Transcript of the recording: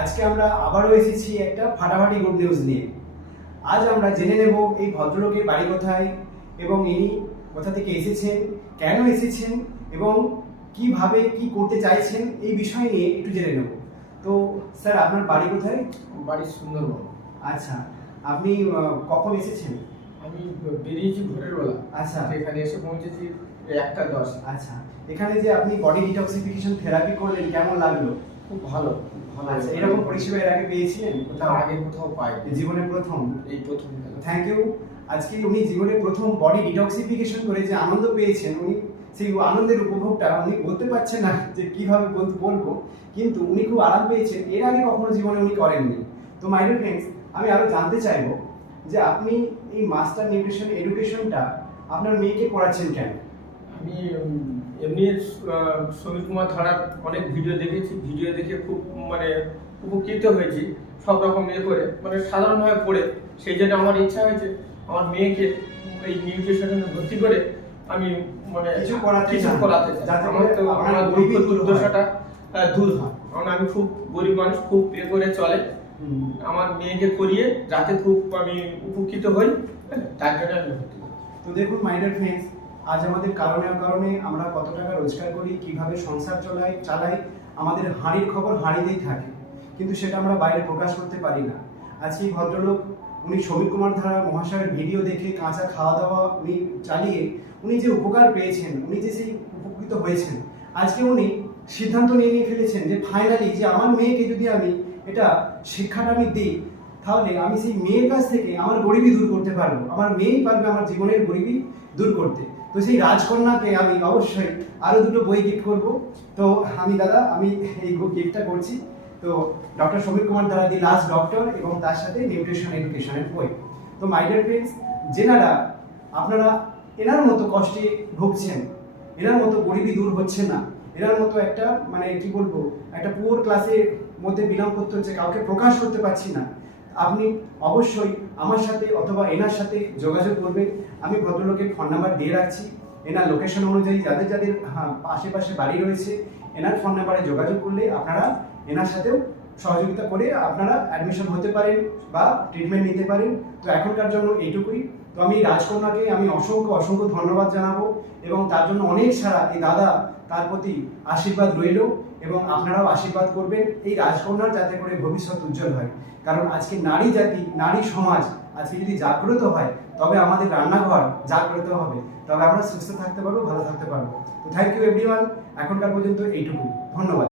আজকে আমরা আবারও এসেছি একটা ফাটাফাটি গুড নিউজ নিয়ে। আজ আমরা জেনে নেব এই ভদ্রলোকের বাড়ি কোথায় এবং ইনি কোথা থেকে এসেছেন, কেন এসেছেন এবং কিভাবে কি করতে চাইছেন এই বিষয় নিয়ে একটু জেনে নেব। তো স্যার, আপনার বাড়ি কোথায়? বাড়ি সুন্দরবন। আচ্ছা, আপনি কখন এসেছেন? আমি বেরিয়েছি ভোরের বেলা। আচ্ছা, এখানে এসে পৌঁছেছি 1টা 10। আচ্ছা, এখানে যে আপনি বডি ডিটক্সিফিকেশন থেরাপি করলেন কেমন লাগলো? খুব ভালো, খুব ভালো। আচ্ছা, এরকম পরিষেবা এর আগে পেয়েছিলেন? কোথাও আগে কোথাও পাই, জীবনে প্রথম? এই প্রথম। Thank you. আজকে উনি জীবনে প্রথম বডি ডিটক্সিফিকেশন করে যে আনন্দ পেয়েছেন, উনি সেই আনন্দের উপভোগটা উনি বলতে পারছেন না যে কিভাবে বলবো, কিন্তু উনি খুব আরাম পেয়েছেন। এর আগে কখনো জীবনে উনি করেননি। তো মাই ডিয়ার ফ্রেন্ডস, আমি আরো জানতে চাইবো যে আপনি এই মাস্টার নিউট্রিশন এডুকেশনটা আপনার মেয়েকে করাচ্ছেন কেন? আমি এমনি সমীর কুমার ধারার অনেক ভিডিও দেখেছি, ভিডিও দেখে খুব উপকৃত হয়েছি। সব রকম করে সাধারণভাবে পড়ে, সেই জন্য আমার ইচ্ছা হয়েছে আমার মেয়েকে এই নিউট্রিশনে ভর্তি করে আমি কিছু করাতে চাই, যাতে আমার দুঃখ দুর্দশাটা দূর হয়। কারণ আমি খুব গরিব মানুষ, খুব করে চলে। আমার মেয়েকে করিয়ে যাতে খুব আমি উপকৃত হই, তার জন্য আমি ভর্তি করি। তো দেখুন মাই ডিয়ার ফ্রেন্ডস, আজ আমাদের কারণে আমরা কত টাকা রোজগার করি, কিভাবে সংসার চালাই, আমাদের হাঁড়ির খবর হাঁড়িতেই থাকে, কিন্তু সেটা আমরা বাইরে প্রকাশ করতে পারি না। আজকে এই ভদ্রলোক, উনি সমীর কুমার ধারা মহাশয়ের ভিডিও দেখে কাঁচা খাওয়া দাওয়া উনি চালিয়ে উনি যে উপকার পেয়েছেন, উনি যে সেই উপকৃত হয়েছেন, আজকে উনি সিদ্ধান্ত নিয়ে ফেলেছেন যে ফাইনালি যে আমার মেয়েকে যদি আমি এটা শিক্ষাটা আমি দিই, তাহলে আমি সেই মেয়ের কাছ থেকে আমার গরিবি দূর করতে পারবো। আমার মেয়েই পারবে আমার জীবনের গরিবি দূর করতে। তো সেই রাজকন্যাকে আমি অবশ্যই আরো দুটো বই গিফট করব। তো আমি এই গিফটটা করছি। তো ডক্টর সমীর কুমার ধারা, দি লাস্ট ডক্টর, এবং তার সাথে নিউট্রিশন এডুকেশনের বই। তো মাই ডিয়ার ফ্রেন্ডস, আপনারা এনার মতো কষ্টে ভুগছেন, এনার মতো গরিবি দূর হচ্ছে না, এনার মতো একটা একটা পুয়ার ক্লাসের মধ্যে বিলং করতে হচ্ছে, কাউকে প্রকাশ করতে পারছি না, আপনি অবশ্যই আমার সাথে অথবা এনার সাথে যোগাযোগ করবেন। আমি ভদ্রলোকের ফোন নাম্বার দিয়ে রাখছি। এনার লোকেশন অনুযায়ী যাদের আশেপাশে বাড়ি রয়েছে, এনার ফোন নাম্বারে যোগাযোগ করলে আপনারা এনার সাথেও সহযোগিতা করে আপনারা অ্যাডমিশন হতে পারেন বা ট্রিটমেন্ট নিতে পারেন। তো এখনকার জন্য এইটুকুই। তো আমি রাজকন্যাকে অসংখ্য ধন্যবাদ জানাবো, এবং তার জন্য অনেক সারা এই দাদা তার প্রতি আশীর্বাদ রইল, এবং আপনারাও আশীর্বাদ করবেন এই রাজকন্যার যাতে করে ভবিষ্যৎ উজ্জ্বল হয়। কারণ আজকে নারী জাতি, নারী সমাজ আজকে যদি জাগ্রত হয়, তবে আমাদের রান্নাঘর জাগ্রত হবে, তবে আমরা সুস্থ থাকতে পারবো, ভালো থাকতে পারবো। তো থ্যাংক ইউ এভরিওয়ান, এখনকার পর্যন্ত এইটুকু। ধন্যবাদ।